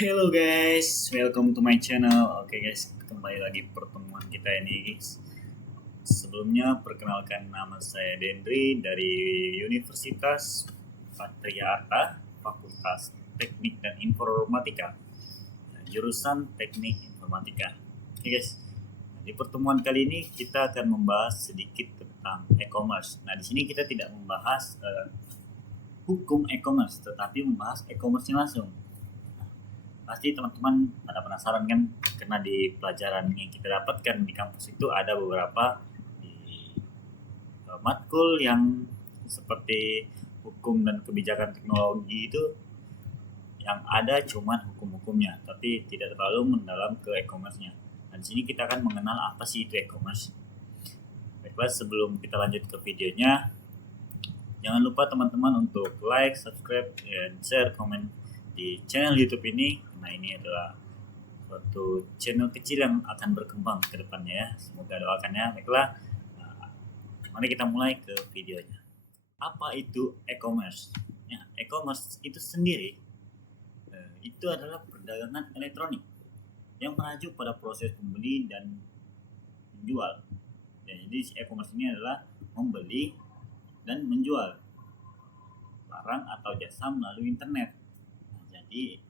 Hello guys, welcome to my channel. Oke guys, kembali lagi pertemuan kita ini guys. Sebelumnya perkenalkan, nama saya Dendri dari Universitas Patriarka, Fakultas Teknik dan Informatika, jurusan Teknik Informatika. Oke guys, di pertemuan kali ini kita akan membahas sedikit tentang e-commerce. Nah, di sini kita tidak membahas hukum e-commerce, tetapi membahas e-commerce-nya langsung. Pasti teman-teman pada penasaran kan, karena di pelajaran yang kita dapatkan di kampus itu ada beberapa di matkul yang seperti hukum dan kebijakan teknologi itu yang ada cuman hukum-hukumnya, tapi tidak terlalu mendalam ke e-commerce-nya. Dan di sini kita akan mengenal apa sih itu e-commerce. Baiklah, sebelum kita lanjut ke videonya, jangan lupa teman-teman untuk like, subscribe, dan share, komen di channel YouTube ini. Nah, ini adalah suatu channel kecil yang akan berkembang ke depannya ya. Semoga doakannya. Baiklah, mari kita mulai ke videonya. Apa itu e-commerce? Ya, e-commerce itu sendiri itu adalah perdagangan elektronik yang mengacu pada proses pembeli dan menjual. Ya, jadi e-commerce ini adalah membeli dan menjual barang atau jasa melalui internet. Nah, jadi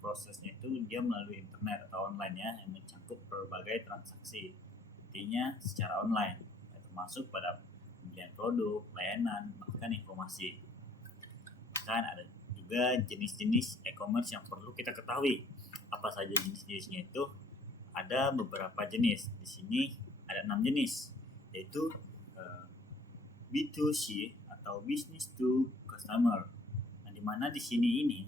prosesnya itu dia melalui internet atau online ya, yang mencakup berbagai transaksi, intinya secara online, termasuk pada pembelian produk, layanan, bahkan informasi. Kan ada juga jenis-jenis e-commerce yang perlu kita ketahui. Apa saja jenis-jenisnya itu? Ada beberapa jenis. Di sini ada 6 jenis, yaitu B2C atau business to customer. Nah, di mana di sini ini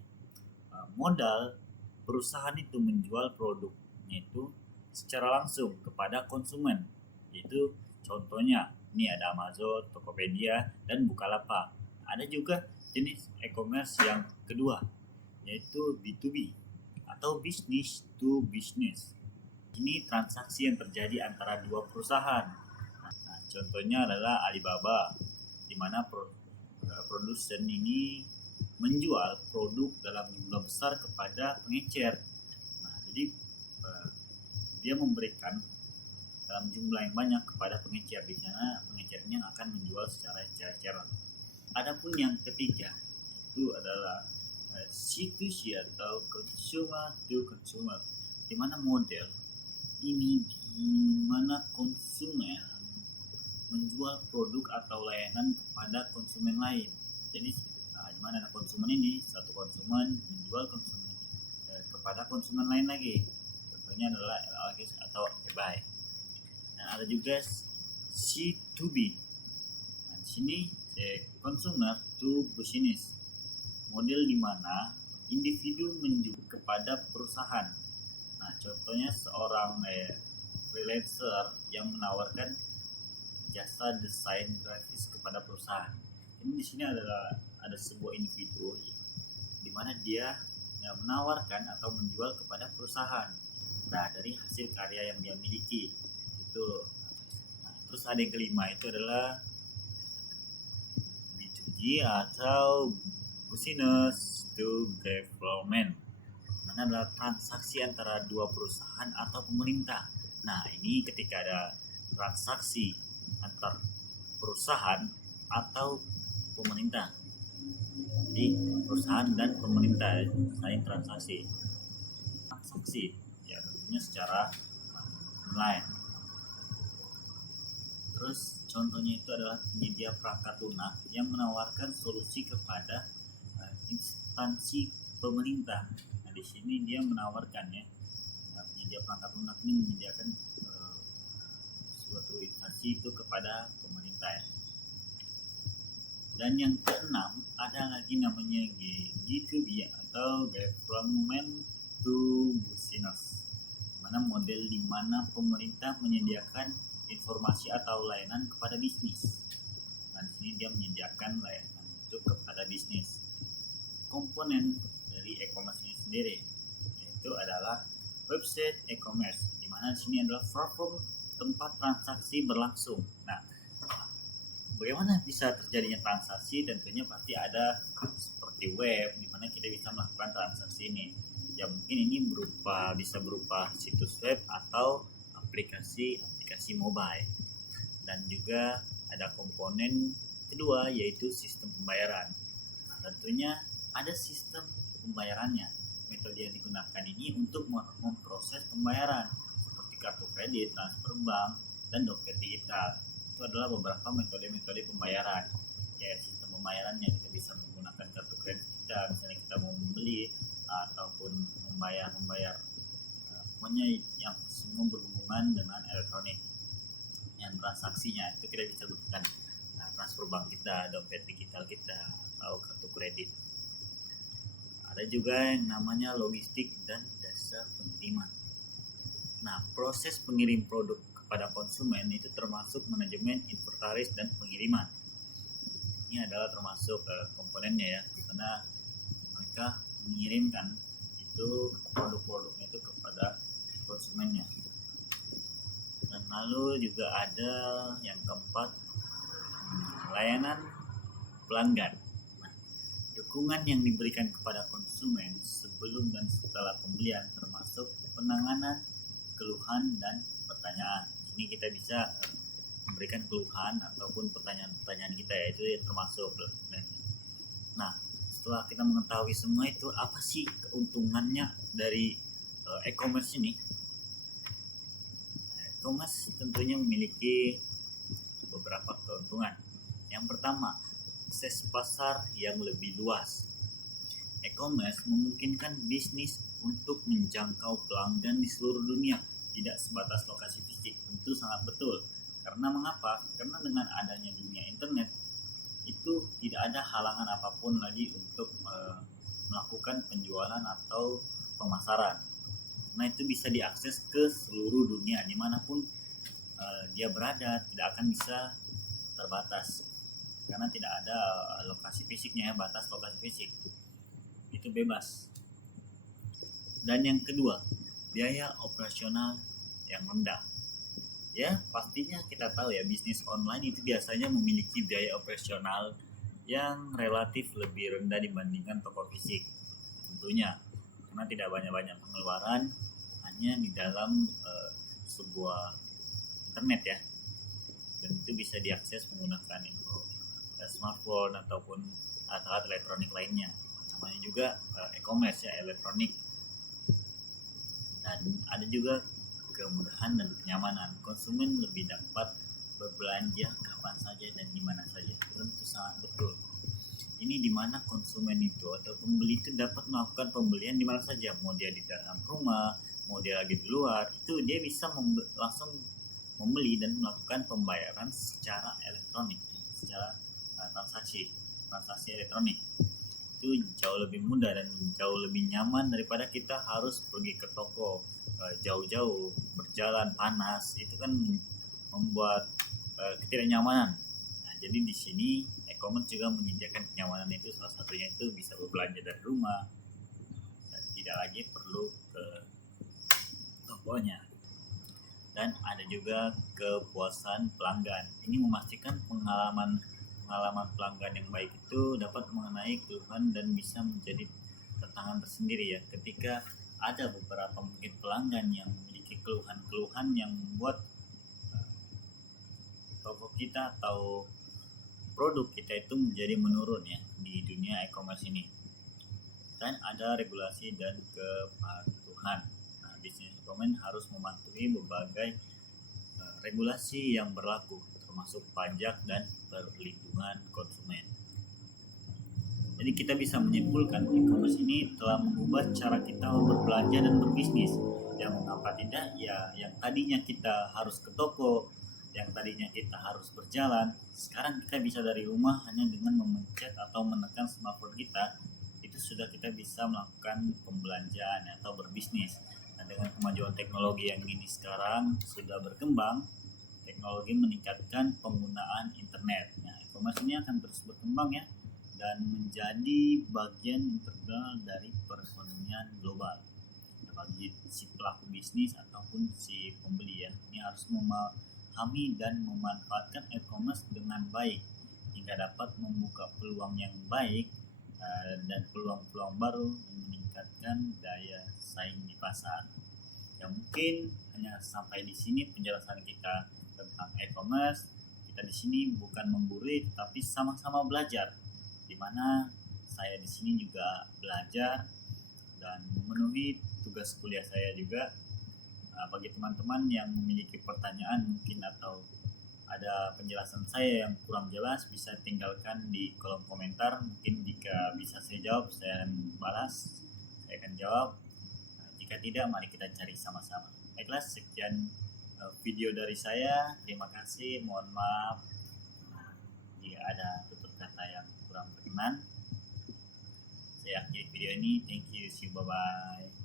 modal perusahaan itu menjual produknya itu secara langsung kepada konsumen. Yaitu contohnya ini ada Amazon, Tokopedia, dan Bukalapak. Ada juga jenis e-commerce yang kedua, yaitu B2B atau business to business. Ini transaksi yang terjadi antara dua perusahaan. Nah, contohnya adalah Alibaba, di mana produsen ini menjual produk dalam jumlah besar kepada pengecer. Nah, jadi dia memberikan dalam jumlah yang banyak kepada pengecer, di sana pengecernya yang akan menjual secara eceran. Adapun yang ketiga itu adalah C2C atau consumer to consumer, di mana model ini di mana konsumen menjual produk atau layanan kepada konsumen lain. Jadi di mana ada konsumen ini, satu konsumen menjual konsumen kepada konsumen lain lagi. Contohnya adalah LLX atau eBay. Dan ada juga C2B. Nah, di sini consumer to business. Model di mana individu menjual kepada perusahaan. Nah, contohnya seorang freelancer yang menawarkan jasa desain grafis kepada perusahaan. Ini di sini adalah ada sebuah individu di mana dia menawarkan atau menjual kepada perusahaan. Nah, dari hasil karya yang dia miliki itu. Nah, terus ada yang kelima, itu adalah B2G atau business to development, mana adalah transaksi antara dua perusahaan atau pemerintah. Nah, ini ketika ada transaksi antar perusahaan atau pemerintah. Jadi perusahaan dan pemerintah saling transaksi ya, tentunya secara online. Terus contohnya itu adalah penyedia perangkat lunak yang menawarkan solusi kepada instansi pemerintah. Nah, di sini dia menawarkan ya, penyedia perangkat lunak ini menyediakan suatu instansi itu kepada pemerintah ya. Dan yang keenam ada lagi namanya G2B atau Government to Business, mana model di mana pemerintah menyediakan informasi atau layanan kepada bisnis. Dan di sini dia menyediakan layanan itu kepada bisnis. Komponen dari e-commerce ini sendiri yaitu adalah website e-commerce, di mana di sini adalah platform tempat transaksi berlangsung. Nah, bagaimana bisa terjadinya transaksi? Tentunya pasti ada seperti web di mana kita bisa melakukan transaksi ini. Ya mungkin ini bisa berupa situs web atau aplikasi mobile. Dan juga ada komponen kedua yaitu sistem pembayaran. Nah, tentunya ada sistem pembayarannya. Metode yang digunakan ini untuk memproses pembayaran seperti kartu kredit, transfer bank, dan dompet digital. Itu adalah beberapa metode-metode pembayaran. Ya, sistem pembayarannya kita bisa menggunakan kartu kredit kita, misalnya kita mau membeli ataupun membayar pokoknya yang semua berhubungan dengan elektronik. Yang transaksinya itu kita bisa gunakan transfer bank kita, dompet digital kita, atau kartu kredit. Ada juga yang namanya logistik dan jasa pengiriman. Nah, proses pengirim produk kepada konsumen itu termasuk manajemen inventaris dan pengiriman. Ini adalah termasuk komponennya ya, di mana mereka mengirimkan itu produk-produknya itu kepada konsumennya. Dan lalu juga ada yang keempat, layanan pelanggan. Nah, dukungan yang diberikan kepada konsumen sebelum dan setelah pembelian termasuk penanganan keluhan dan pertanyaan. Ini kita bisa memberikan keluhan ataupun pertanyaan-pertanyaan kita ya, itu termasuk. Nah, setelah kita mengetahui semua itu, apa sih keuntungannya dari e-commerce ini? E-commerce tentunya memiliki beberapa keuntungan. Yang pertama, akses pasar yang lebih luas. E-commerce memungkinkan bisnis untuk menjangkau pelanggan di seluruh dunia, tidak sebatas lokasi fisik. Tentu sangat betul. Karena mengapa? Karena dengan adanya dunia internet, itu tidak ada halangan apapun lagi untuk melakukan penjualan atau pemasaran. Nah, itu bisa diakses ke seluruh dunia, dimanapun dia berada, tidak akan bisa terbatas. Karena tidak ada lokasi fisiknya ya, batas lokasi fisik. Itu bebas. Dan yang kedua, biaya operasional yang rendah. Ya, pastinya kita tahu ya, bisnis online itu biasanya memiliki biaya operasional yang relatif lebih rendah dibandingkan toko fisik. Tentunya, karena tidak banyak-banyak pengeluaran, hanya di dalam sebuah internet ya. Dan itu bisa diakses menggunakan smartphone ataupun alat elektronik lainnya. Namanya juga e-commerce ya, elektronik. Dan ada juga kemudahan dan kenyamanan. Konsumen lebih dapat berbelanja kapan saja dan di mana saja. Tentu sangat betul. Ini di mana konsumen itu atau pembeli itu dapat melakukan pembelian di mana saja, mau dia di dalam rumah, mau dia lagi di luar, itu dia bisa langsung membeli dan melakukan pembayaran secara elektronik, secara transaksi elektronik. Itu jauh lebih mudah dan jauh lebih nyaman daripada kita harus pergi ke toko jauh-jauh, berjalan panas, itu kan membuat ketidaknyamanan. Nah, jadi di sini e-commerce juga menyediakan kenyamanan itu, salah satunya itu bisa berbelanja dari rumah dan tidak lagi perlu ke tokonya. Dan ada juga kepuasan pelanggan. Ini memastikan pengalaman pelanggan yang baik itu dapat mengenai keluhan dan bisa menjadi tantangan tersendiri ya, ketika ada beberapa mungkin pelanggan yang memiliki keluhan-keluhan yang membuat toko kita atau produk kita itu menjadi menurun ya di dunia e-commerce ini. Dan ada regulasi dan kepatuhan. Nah, bisnis e-commerce harus mematuhi berbagai regulasi yang berlaku, termasuk pajak dan perlindungan konsumen. Jadi kita bisa menyimpulkan e-commerce ini telah mengubah cara kita berbelanja dan berbisnis. Yang mengapa tidak ya, yang tadinya kita harus ke toko, yang tadinya kita harus berjalan, sekarang kita bisa dari rumah hanya dengan memencet atau menekan smartphone kita, itu sudah kita bisa melakukan pembelanjaan atau berbisnis. Nah, dengan kemajuan teknologi yang ini sekarang sudah berkembang, teknologi meningkatkan penggunaan internet. Nah, e-commerce ini akan terus berkembang ya, dan menjadi bagian integral dari perekonomian global. Bagi si pelaku bisnis ataupun si pembeli ya, ini harus memahami dan memanfaatkan e-commerce dengan baik hingga dapat membuka peluang yang baik dan peluang-peluang baru yang meningkatkan daya pasar. Ya mungkin hanya sampai di sini penjelasan kita tentang e-commerce. Kita di sini bukan menggurui, tapi sama-sama belajar. Di mana saya di sini juga belajar dan memenuhi tugas kuliah saya juga. Bagi teman-teman yang memiliki pertanyaan mungkin atau ada penjelasan saya yang kurang jelas, bisa tinggalkan di kolom komentar. Mungkin jika bisa saya jawab, saya akan balas, saya akan jawab. Jika tidak, mari kita cari sama-sama. Baiklah, sekian video dari saya. Terima kasih, mohon maaf jika ada tutur kata yang kurang berkenan. Saya akhiri video ini. Thank you, see you, bye-bye.